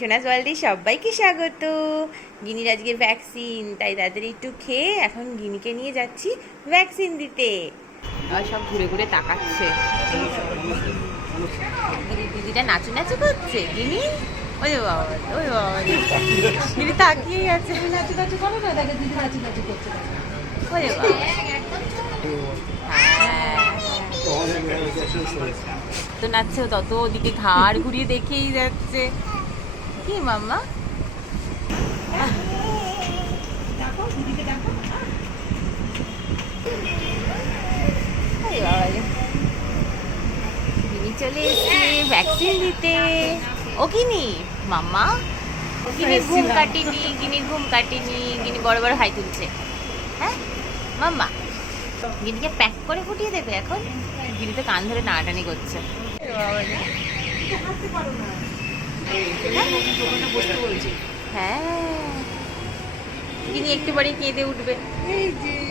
সোনাস ওয়ার্ল্ডে সবাইকে স্বাগত। গিনির আজকে ভ্যাকসিন তাই তাদের একটু খেয়ে এখন গিনিকে নিয়ে যাচ্ছি ভ্যাকসিন দিতে। আর সব ঘুরে ঘুরে তাকাচ্ছে। দিদি দিদিটা নাচু নাচু করছে? গিনি? ওই বাবা ওই বাবা গিনি তাকিয়ে গেছে নাচু নাচু করো না দেখে দিদি নাচু নাচু করছে। ওই বাবা। হ্যাঁ। তো নাচছে তত ওদিকে ঘাড় ঘুরিয়ে দেখেই যাচ্ছে। কি মাম্মা। গিনি চলে এসছে ভ্যাকসিন দিতে। ও কিনি মাম্মা। গিনির ঘুম কাটিনি গিনির ঘুম কাটিনি গিনি বড় বড় হাই তুলছে। হ্যাঁ মাম্মা। গিনিকে প্যাক করে ফুটিয়ে দেবে এখন। গিনি তো কান ধরে টানাটানি করছে। হ্যাঁ। গিনি একটু পরে কেঁদে উঠবে।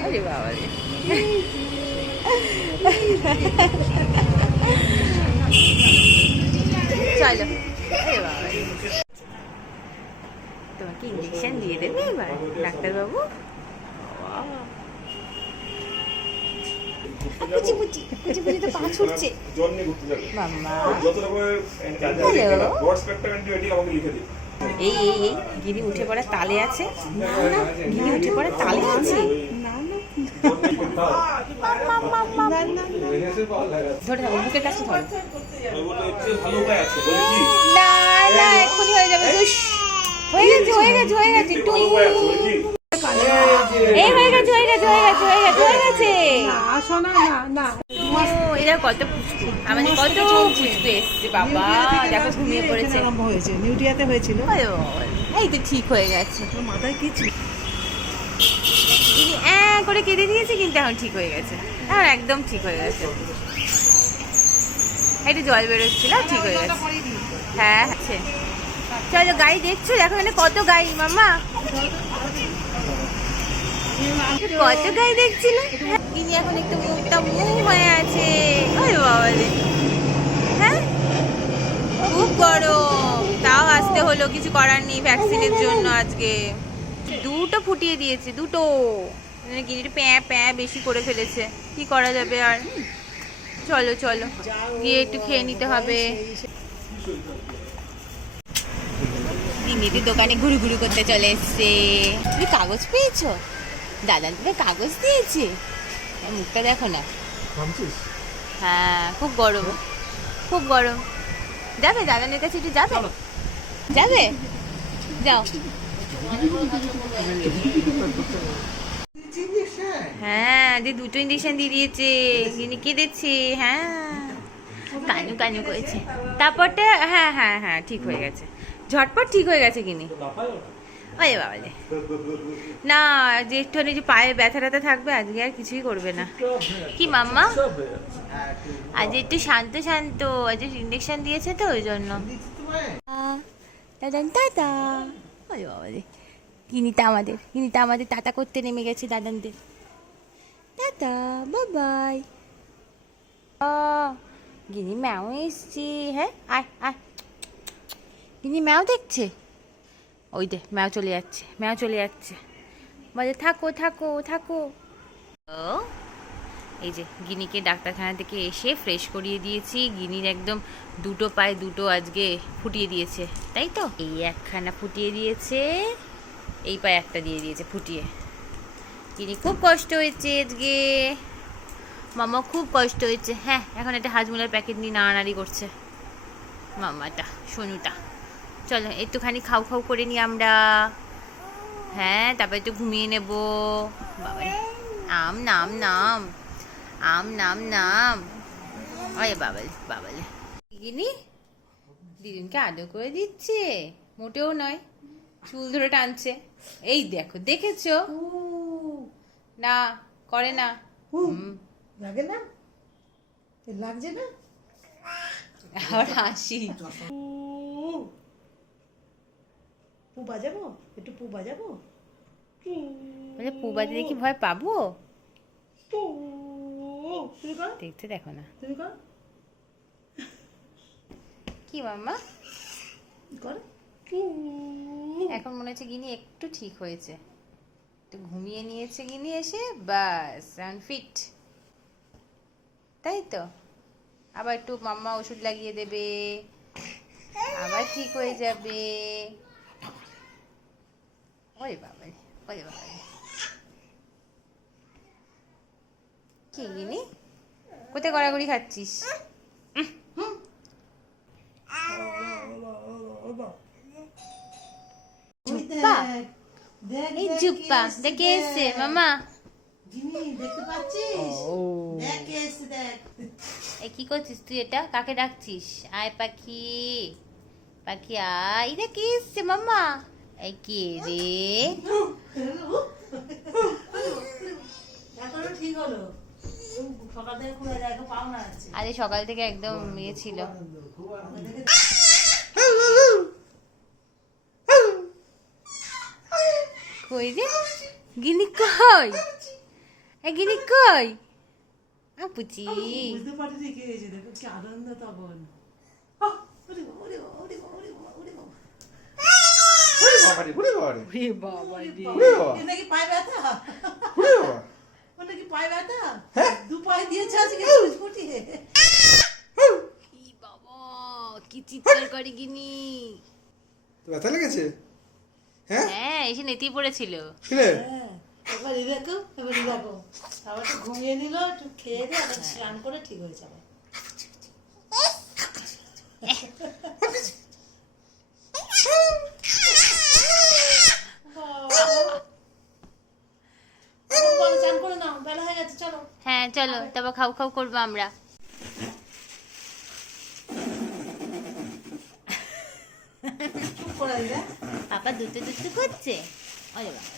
আরে বাবা রে। চলো। তোমাকে ইঞ্জেকশন দিয়ে দেবে এবার, ডাক্তারবাবু? পুচি পুচি পুচি পুচি তো পা ছুটছে জ্বর নিয়ে ঘুরতে যাবে মাম্মা যত রকমের Hello. ব্রড স্পেকট্রাম আমাকে লিখে দিন এই এই এই গিনি উঠে পড়ে তালে আছে গিনি উঠে পড়ে তালে আছে ধরে থাকো বুকের কাছে ধরো না না এক্ষুনি হয়ে যাবে হয়ে গেছে হয়ে গেছে হয়ে গেছে এই হয়ে গেছে হয়ে গেছে হয়ে গেছে হয়ে গেছে হয়ে গেছে। না না না এরা কত আমাদের কত পুষ্পু এসছে বাবা। দেখো ঘুমিয়ে পড়েছে। হয়েছে? নিউটিয়াতে হয়েছিল? এই তো ঠিক হয়ে গেছে। তোর মাথায় কি ছিল? তিনি করে কেঁদে দিয়েছে কিন্তু এখন ঠিক হয়ে গেছে। এখন একদম ঠিক হয়ে গেছে। একটু জল বেরোচ্ছিল ঠিক হয়ে গেছে। হ্যাঁ আছে। চলো গাড়ি দেখছ? দেখো এখানে কত গাড়ি মামা কত গাড়ি দেখছিল? তিনি এখন একটু মুখটা মুখ হয়ে আছে। ওই বাবা রে। হ্যাঁ? খুব গরম। তাও আসতে হলো, কিছু করার নেই ভ্যাকসিনের জন্য আজকে। দুটো ফুটিয়ে দিয়েছে, দুটো। গিনির প্যাঁ প্যাঁ বেশি করে ফেলেছে। কি করা যাবে আর? চলো চলো। গিয়ে একটু খেয়ে নিতে হবে। দিদির দোকানে ঘুরি ঘুরি করতে চলে এসছে। তুমি কাগজ পেয়েছ? দাদা তুমি কাগজ দিয়েছে। মুখটা দেখো না। হ্যাঁ খুব গরম। খুব গরম। যাবে? দাদানের কাছে একটু যাবে? যাবে? যাও। হ্যাঁ দি দুটো ইঞ্জেকশন দিয়ে দিয়েছে। যিনি কেঁদেছে। হ্যাঁ। কানু কানু করেছে। তারপরটা হ্যাঁ হ্যাঁ হ্যাঁ ঠিক হয়ে গেছে। ঝটপট ঠিক হয়ে গেছে কিনি। ওই বাবা না যে একটুখানি যে পায়ে ব্যথা ট্যাথা থাকবে, আজকে আর কিছুই করবে না। কি মাম্মা? আজ একটু শান্ত শান্ত, আজ ইঞ্জেকশন দিয়েছে তো ওই জন্য। দাদান, দাদা। ওই বাবা রে। কিনিতা আমাদের কিনিতা আমাদের টাটা করতে নেমে গেছে দাদানদের। টাটা বাবাই গিনি ম্যাও এসছি হ্যাঁ আয় আয়। গিনি ম্যাও দেখছে? ওই দে, ম্যাও চলে যাচ্ছে, ম্যাও চলে যাচ্ছে। বলে, থাকো থাকো থাকো। ও, এই যে গিনিকে ডাক্তারখানা থেকে এসে ফ্রেশ করিয়ে দিয়েছি। গিনির একদম দুটো পায়ে দুটো আজকে ফুটিয়ে দিয়েছে, তাই তো? এই একখানা ফুটিয়ে দিয়েছে, এই পায়ে একটা দিয়ে দিয়েছে ফুটিয়ে। গিনি খুব কষ্ট হয়েছে আজকে। মামা খুব কষ্ট হয়েছে। হ্যাঁ এখন একটা হাজমুলার প্যাকেট নিয়ে নাড়ানাড়ি করছে। মামাটা, সোনুটা। চলো একটুখানি খাও খাও করে নিই আমরা। হ্যাঁ তারপরে একটু ঘুমিয়ে নেব। বাবা আম নাম নাম আম নাম নাম। আরে বাবালে বাবালে গিনি দিদিনকে আদর করে দিচ্ছে মোটেও নয় চুল ধরে টানছে। এই দেখো দেখেছ? না করে না। লাগে না? লাগছে না? আবার হাসি। পু বাজাবো? একটু পু বাজাবো? বলে পুবাদি দেখি ভয় পাবো? পু তুমি কর। দেখতে দেখো না। তুমি কর। কি মাম্মা? কর। এখন মনে হচ্ছে গিনি একটু ঠিক হয়েছে। একটু ঘুমিয়ে নিয়েছে গিনি এসে বাস ফিট তাই তো? আবার একটু মাম্মা ওষুধ লাগিয়ে দেবে। আবার ঠিক হয়ে যাবে। ওরে বাবা ওরে বাবা। কি গিনি? কোথায় গড়াগড়ি খাচ্ছিস? ওই? দেখ, দেখ, এই দেখ, জুপ্পা এসছে, দেখে এসছে দেখ। মামা। জিনি, দেখতে পাচ্ছিস? ও। দেখ কে দেখ। করছিস তুই এটা? কাকে ডাকছিস? আয় পাখি। পাখি আয়। রে কি এসছে মাম্মা এই কে রে? আরে সকাল থেকে একদম ইয়ে ছিল। কই রে? গিনি কই? এ গিনি কই? বুঝতে কে দেখো কি আনন্দ তখন ওরে ওরে ওরে বাবা। বাবারে ওরে বাবারে রে বাবা রে ওরে বাবা নাকি পায়ে ব্যথা ওরে বাবা ওর নাকি পায়ে ব্যথা হ্যাঁ? দু পায়ে দিয়েছে আজকে ফুটিয়ে কি বাবা কি চিৎকার করে গিনি তো ব্যথা লেগেছে হ্যাঁ হ্যাঁ এসে নেতিয়ে পড়েছিল হ্যাঁ এবার এই দেখো এবার দেখো আবার একটু ঘুমিয়ে নিল একটু খেয়ে দিয়ে আবার স্নান করে ঠিক হয়ে যাবে বলো চান করে নাও বেলা হয়ে গেছে চলো হ্যাঁ চলো তারপর খাও খাও করব আমরা। চুপ করে দিলে? পাপা দুটো দুটো করছে? আরে বাবা।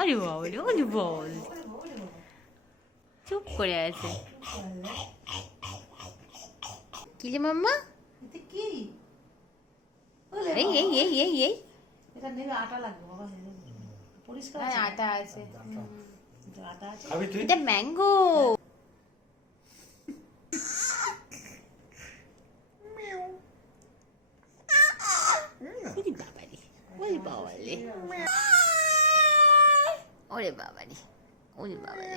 আরে বাবা রে, আরে বল চুপ করে আছে। কি রে মাম্মা? কি? এই এই এই এই এই। এটা নেবে আটা লাগবে বাবা। পরিষ্কার হ্যাঁ, আটা আছে। এটা আটা। আছে? খাবি তুই? এটা ম্যাঙ্গো। ওরে বাবারে ওরে ওরে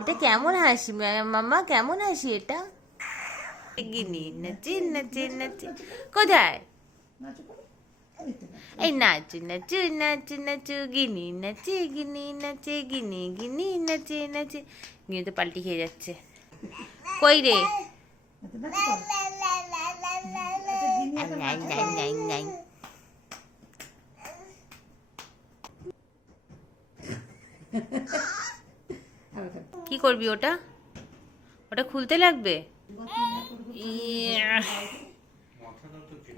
এটা কেমন হাসি মামা কেমন হাসি এটা? গিনি নাচে নাচে নাচে। কোথায়? এই। নাচু নাচু নাচু নাচু গিনি নাচে গিনি নাচে গিনি গিনি নাচে নাচে গিনি তো পাল্টি খেয়ে যাচ্ছে কই রে কি করবি ওটা ওটা খুলতে লাগবে ইয়া।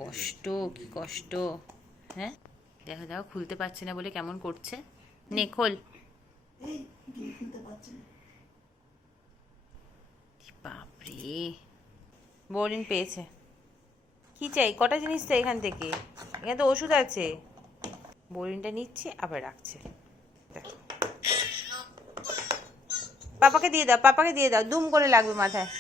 কষ্ট, কি কষ্ট? হ্যাঁ? দেখো দেখো খুলতে পারছে না বলে কেমন করছে। নে, খোল। বাপরে। বোরিং পেয়েছে। কি চাই? কটা জিনিস চাই এখান থেকে? এখানে তো ওষুধ আছে। বোরিংটা নিচ্ছে, আবার রাখছে। পাপাকে দিয়ে দাও, পাপাকে দিয়ে দাও। দুম করে লাগবে মাথায়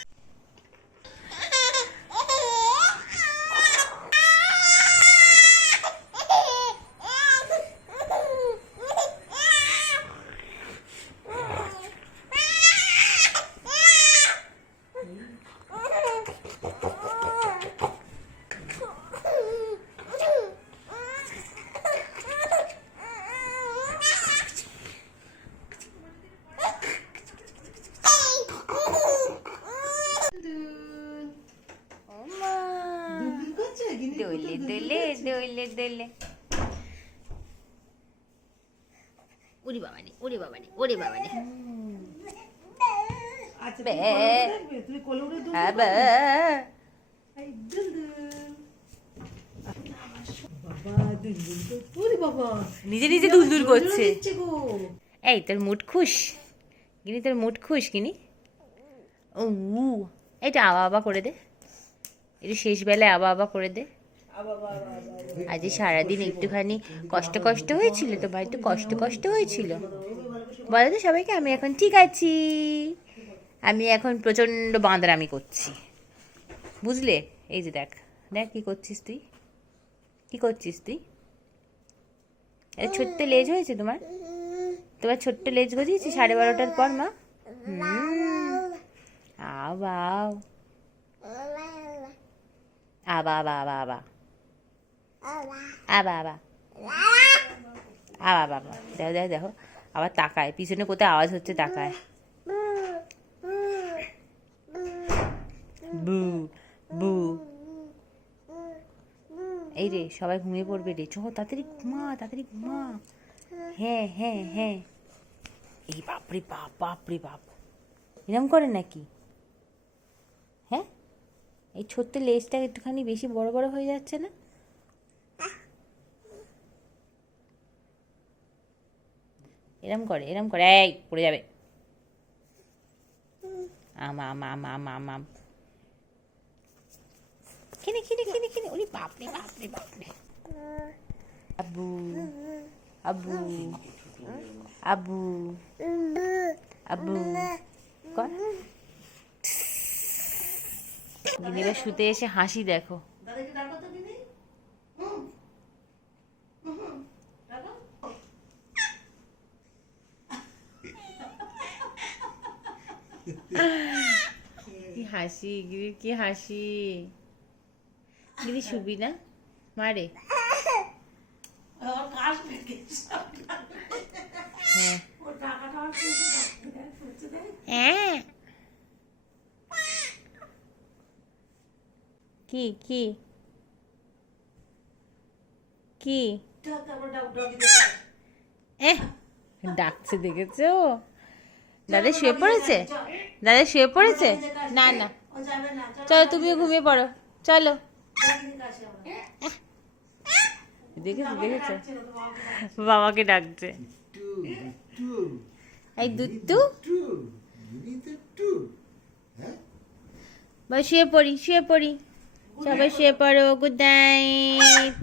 ওমা দুলদুল করছে, গিনি দোলে দুলদুল দোলে দোলে দোলে ওরে বাবা রে ওরে বাবা রে ওরে বাবা রে আচ্ছা, নিজে নিজে দুলদুল জোরে করছে। এই তোর মুড খুশ? গিনি তোর মুড খুশ গিনি? ও এটা আবা আবা করে দে। এটা শেষ বেলায় আবা আবা করে দে। আজ সারাদিন একটুখানি কষ্ট কষ্ট হয়েছিল তো ভাই তো কষ্ট কষ্ট হয়েছিল। বলো তো সবাইকে, আমি এখন ঠিক আছি। আমি এখন প্রচণ্ড বাঁদরামি করছি। বুঝলে? এই যে দেখ দেখ কী করছিস তুই? কী করছিস তুই? এটা ছোট্ট লেজ হয়েছে তোমার? তোমার ছোট্ট লেজ গজিয়েছি সাড়ে বারোটার পর, মা? আবাও আবা আবা আবা আবা আবা। আবা, বাবা। দেখো দেখো দেখো। আবার তাকায়। পিছনে কোথায় আওয়াজ হচ্ছে তাকায়। বু বু। এই রে, সবাই ঘুমিয়ে পড়বে রে। চো তাড়াতাড়ি ঘুমা তাড়াতাড়ি ঘুমা। হ্যাঁ হ্যাঁ হ্যাঁ। এই বাপরে বাপ বাপরে বাপ। এরম করে নাকি? হ্যাঁ? এই ছোট্ট লেজটা একটুখানি বেশি বড় বড় হয়ে যাচ্ছে না? এরম করে এরম করে, এই, পড়ে যাবে। আমা আমা আমা আমা আমা কিনে কিনে কিনে কিনে ওরে বাপরে বাপরে বাপরে। আবু আবু আবু আবু কর। শুতে এসে হাসি দেখো। কি হাসি গিরির কি হাসি? গিরি শুবি না? মারে হ্যাঁ। কি কি? কি? ডাকছে দেখেছ? দাদা শুয়ে পড়েছে? দাদা শুয়ে পড়েছে? না না। চল তুমিও ঘুমিয়ে পড়ো। চলো। দেখেছ দেখেছ? বাবাকে ডাকছে। এই দুত্তু টু মিনিতে টু হ্যাঁ বা শুয়ে পড়ি শুয়ে পড়ি। সবাই শুয়ে পড়ো গুড নাইট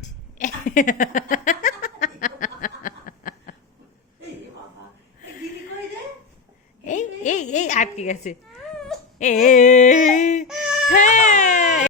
এই এই আটকে গেছে এ